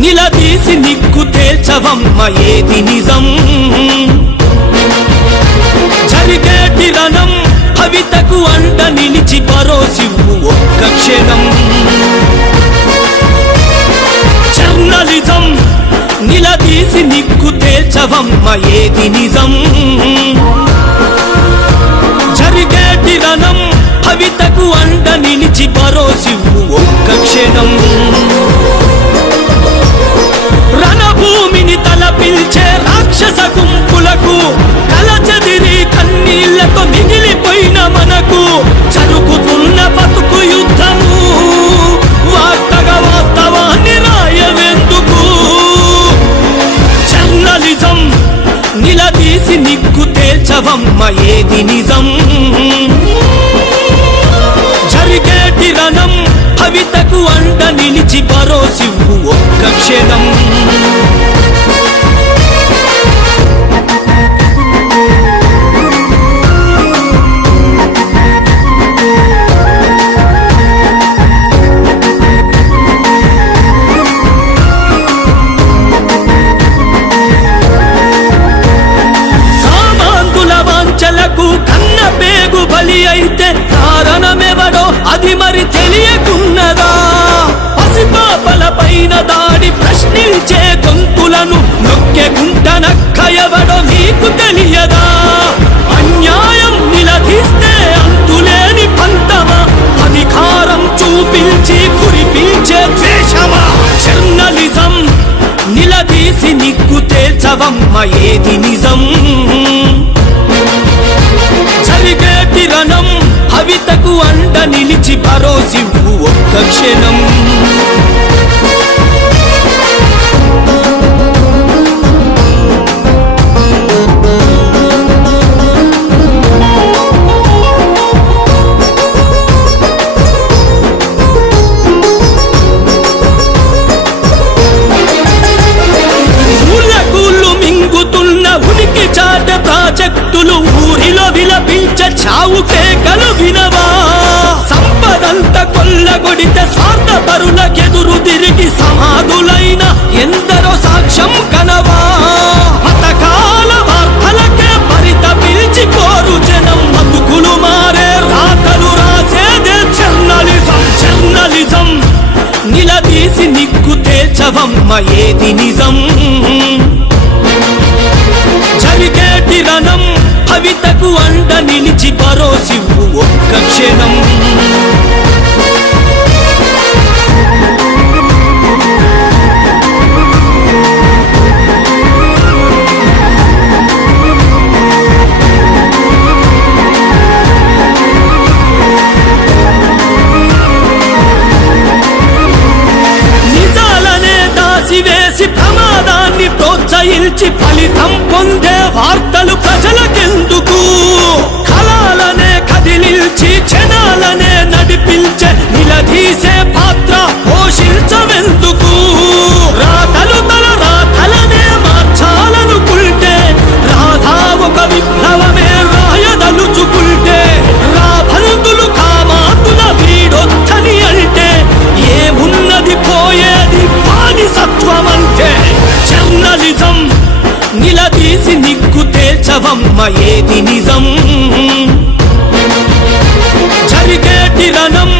నిలదీసి నిక్కు తేల్చవమ్మ ఏది నిజం జరిగేటి రణం భవితకు అండ నిలిచి భరోసివ్వు ఒక్క క్షణం జర్నలిజం నిలదీసి నిక్కు తేల్చవమ్మ ఏది నిజం జరిగేటి రణం భవితకు అండ నిలిచి భరోసివ్వు ఒక్క క్షణం రణభూమిని తలపిల్చే రాక్షస గుంపులకు కలచెదిరి కన్నీళ్లతో మిగిలిపోయిన మనకు జరుగుతున్న బతుకు యుద్ధము వార్తగా వాస్తవాన్ని రాయవెందుకు జర్నలిజం నిలదీసి నిక్కు తేల్చవమ్మ ఏది నిజం జరిగేటి రణం భవితకు అండ నిలిచి భరోసివ్వు ఒక్క క్షణం కామాంధుల వాంఛలకు కన్న పేగు బలి అయితే కారణమెవడో అది మరి తెలియకున్నదా పసిపాపల పైన దాడి ప్రశ్నించే గొంతులను నొక్కే గుంటనక్క ఎవడో నీకు తెలియదా అన్యాయం నిలదీస్తే అంతులేని పంతమా అధికారం చూపించి కురిపించే ద్వేషమా జర్నలిజం నిలదీసి నిక్కు తేల్చవమ్మ ఏది నిజం జరిగేటి రణం భవితకు అండ నిలిచి భరోసివ్వు ఒక్క క్షణం ఊళ్ళకూళ్ళు మింగుతున్న ఉనికి చాట ప్రాజెక్టులు ఊరిలో విలపించే చావు కేకలు వినవా సంపదంత కొల్లగొడితే స్వార్థపరులకెదురు తిరిగి సమాధులైన ఎందరో సాక్ష్యం కనవా పథకాల వార్తలకే పరితపిల్చి కోరు జనం బతుకులు మారే రాతలు రాసేదే జర్నలిజం జర్నలిజం నిలదీసి నిక్కు తేల్చవమ్మ ఏది నిజం జరిగేటి రణం భవితకు అండ నిలిచి భరోసివ్వు ఒక్క క్షణం నిజాలనే దాసివేసి ప్రమాదాన్ని ప్రోత్సహించి ఫలితం పొందే వార్తలు ప్రజలకెందుకు కళాలనే కదిలిల్చి జనాలనే నడిపించే నిలదీసే పాత్ర పోషించవెందుకు రాతలు తల రాతలనే మార్చాలనుకుంటే రాధా ఒక విప్లవమే రాయదలుచుకుంటే రాబందులు కామాతుల వీడొచ్చని అంటే ఏమున్నది పోయేది బానిసత్వమంటే జర్నలిజం నిలదీసి నిక్కు తేల్చవమ్మ ఏది నిజం జరిగేటి రణం